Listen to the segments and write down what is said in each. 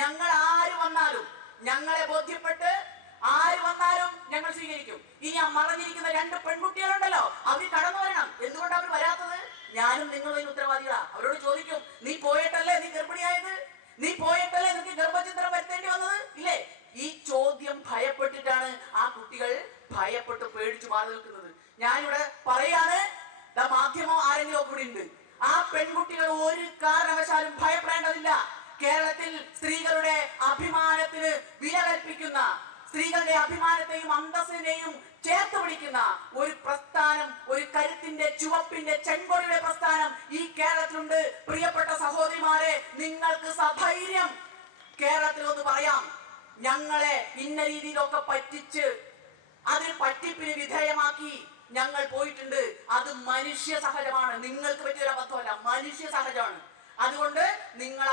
ഞങ്ങൾ ആര് വന്നാലും, ഞങ്ങളെ ബോധ്യപ്പെട്ട് ആര് വന്നാലും ഞങ്ങൾ സ്വീകരിക്കും. ഇനി ആ മറഞ്ഞിരിക്കുന്ന 2 പെൺകുട്ടികളുണ്ടല്ലോ, അവര് കടന്നു വരണം. എന്തുകൊണ്ട് അവർ വരാത്തത്? ഞാനും നിങ്ങളും അതിന് ഉത്തരവാദികളാ. അവരോട് ചോദിക്കും, നീ പോയിട്ടല്ലേ നീ ഗർഭിണിയായത്? നീ പോയിട്ടല്ലേ നിനക്ക് ഗർഭചിത്രം വരുത്തേണ്ടി വന്നത്? ഇല്ലേ? ഈ ചോദ്യം ഭയപ്പെട്ടിട്ടാണ് ആ കുട്ടികൾ ഭയപ്പെട്ട് പേടിച്ചു മാറി നിൽക്കുന്നത്. ഞാനിവിടെ പറയാണ്, മാധ്യമം ആരെങ്കിലും കൂടി ഉണ്ട്, ആ പെൺകുട്ടികൾ ഒരു കാരണവശാലും ഭയപ്പെടേണ്ടതില്ല. കേരളത്തിൽ സ്ത്രീകളുടെ അഭിമാനത്തിന് വില കൽപ്പിക്കുന്ന, സ്ത്രീകളുടെ അഭിമാനത്തെയും അന്തസ്സിനെയും ചേർത്ത് പിടിക്കുന്ന ഒരു പ്രസ്ഥാനം, ഒരു കരുത്തിന്റെ ചുവപ്പിന്റെ ചെങ്കൊടിയുടെ പ്രസ്ഥാനം ഈ കേരളത്തിലുണ്ട്. പ്രിയപ്പെട്ട സഹോദരിമാരെ, നിങ്ങൾക്ക് സധൈര്യം കേരളത്തിൽ ഒന്ന് പറയാം, ഞങ്ങളെ ഇന്ന രീതിയിലൊക്കെ പറ്റിച്ച് അതിന് പറ്റിപ്പിന് വിധേയമാക്കി ഞങ്ങൾ പോയിട്ടുണ്ട്. അത് മനുഷ്യ സഹജമാണ്. നിങ്ങൾക്ക് പറ്റിയൊരു അബദ്ധമല്ല, മനുഷ്യ സഹജമാണ്. അതുകൊണ്ട് നിങ്ങൾ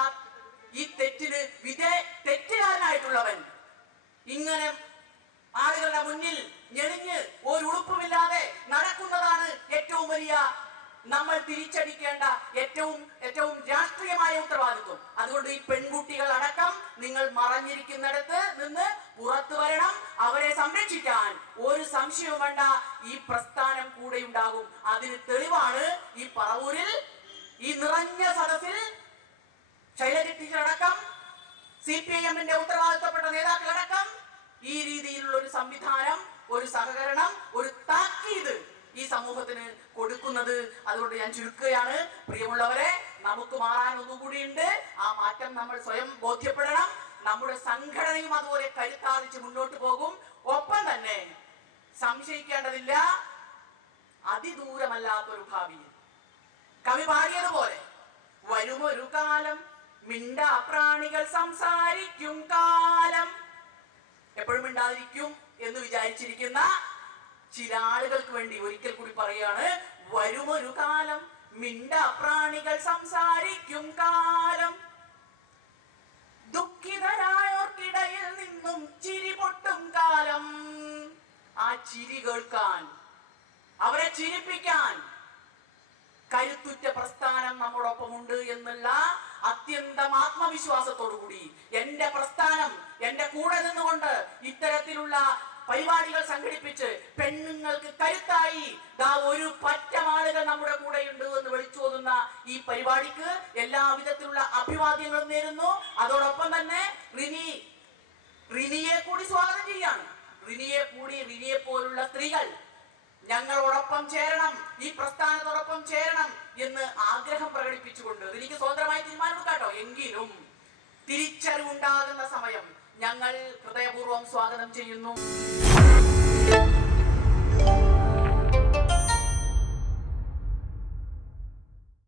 ഈ തെറ്റുകാരനായിട്ടുള്ളവൻ ഇങ്ങനെ ആളുകളുടെ മുന്നിൽ ഞെളിഞ്ഞ് ഒരു ഉളുപ്പുമില്ലാതെ നടക്കുന്നതാണ് ഏറ്റവും വലിയ നമ്മൾ തിരിച്ചടിക്കേണ്ട ഏറ്റവും രാഷ്ട്രീയമായ ഉത്തരവാദിത്വം. അതുകൊണ്ട് ഈ പെൺകുട്ടികൾ അടക്കം നിങ്ങൾ മറഞ്ഞിരിക്കുന്നിടത്ത് നിന്ന് പുറത്തു വരണം. അവരെ സംരക്ഷിക്കാൻ ഒരു സംശയവും വേണ്ട, ഈ പ്രസ്ഥാനം കൂടെ ഉണ്ടാകും. അതിന് തെളിവാണ് ഈ പറവൂരിൽ ഈ നിറഞ്ഞ സദസ്സിൽ ശൈലജ ടീച്ചറടക്കം CPIM-ന്റെ ഉത്തരവാദിത്തപ്പെട്ട നേതാക്കളടക്കം ഈ രീതിയിലുള്ള ഒരു സംവിധാനം, ഒരു സഹകരണം, ഒരു താക്കീത് ഈ സമൂഹത്തിന് കൊടുക്കുന്നത്. അതുകൊണ്ട് ഞാൻ ചുരുക്കുകയാണ്. പ്രിയമുള്ളവരെ, നമുക്ക് മാറാൻ ഒന്നുകൂടിയുണ്ട്. ആ മാറ്റം നമ്മൾ സ്വയം ബോധ്യപ്പെടണം. നമ്മുടെ സംഘടനയും അതുപോലെ കരുത്താർജിച്ച് മുന്നോട്ട് പോകും. ഒപ്പം തന്നെ സംശയിക്കേണ്ടതില്ല, അതിദൂരമല്ലാത്തൊരു ഭാവിയിൽ കവി പാടിയതുപോലെ വരുമൊരു കാലം മിണ്ടാ പ്രാണികൾ സംസാരിക്കും കാലം. എപ്പോഴും മിണ്ടാതിരിക്കും എന്ന് വിചാരിച്ചിരിക്കുന്ന ചില ആളുകൾക്ക് വേണ്ടി ഒരിക്കൽ കൂടി പറയാണ്, വരുമൊരു കാലം മിണ്ടാ പ്രാണികൾ സംസാരിക്കും കാലം. ദുഃഖിതരായോർക്കിടയിൽ നിന്നും ചിരി പൊട്ടും കാലം. ആ ചിരി കേൾക്കാൻ, അവരെ ചിരിപ്പിക്കാൻ കരുത്തുറ്റ പ്രസ്ഥാനം നമ്മോടൊപ്പമുണ്ട് എന്നുള്ള അത്യന്തം ആത്മവിശ്വാസത്തോടുകൂടി എന്റെ പ്രസ്ഥാനം എന്റെ കൂടെ നിന്നുകൊണ്ട് ഇത്തരത്തിലുള്ള പരിപാടികൾ സംഘടിപ്പിച്ച് പെണ്ണുങ്ങൾക്ക് കരുത്തായി ഒരു പറ്റം ആളുകൾ നമ്മുടെ കൂടെയുണ്ട് എന്ന് വിളിച്ചോതുന്ന ഈ പരിപാടിക്ക് എല്ലാവിധത്തിലുള്ള അഭിവാദ്യങ്ങളും നേരുന്നു. അതോടൊപ്പം തന്നെ റിനിയെ കൂടി സ്വാഗതം ചെയ്യാണ്. റിനിയെ പോലുള്ള സ്ത്രീകൾ ഞങ്ങളോടൊപ്പം ചേരണം, ഈ പ്രസ്ഥാനത്തോടൊപ്പം ചേരണം എന്ന് ആഗ്രഹം പ്രകടിപ്പിച്ചുകൊണ്ട് എനിക്ക് സ്വതന്ത്രമായി തീരുമാനമെടുക്കാട്ടോ. എങ്കിലും തിരിച്ചറിവുണ്ടാകുന്ന സമയം ഞങ്ങൾ ഹൃദയപൂർവ്വം സ്വാഗതം ചെയ്യുന്നു.